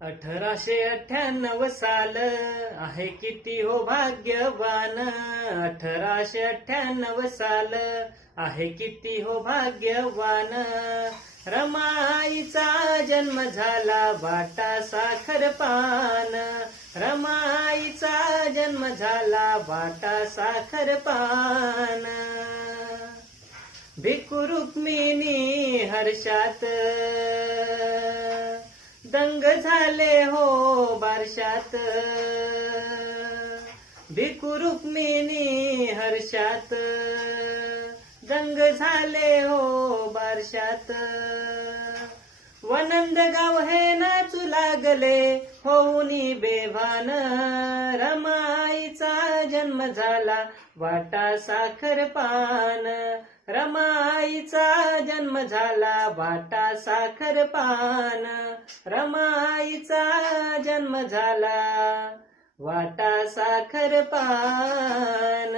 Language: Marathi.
1898 साल आहे किती हो भाग्यवान. 1898 साल आहे किती हो भाग्यवान. रमाईचा जन्म झाला वाटा साखर पान. रमाईचा जन्म झाला वाटा साखर पान. भिक्खू रुक्मिणी हर्षात दंग झाले हो बारशात. भिक्खू रुक्मिणी हर्षात दंग झाले हो बारशात. वनंद गाव हे नाचू लागले होऊनी बेभान. रमाईचा जन्म झाला वाटा साखर पान. रमाईचा जन्म झाला वाटा साखर पान. रमाईचा जन्म झाला वाटा साखर पान.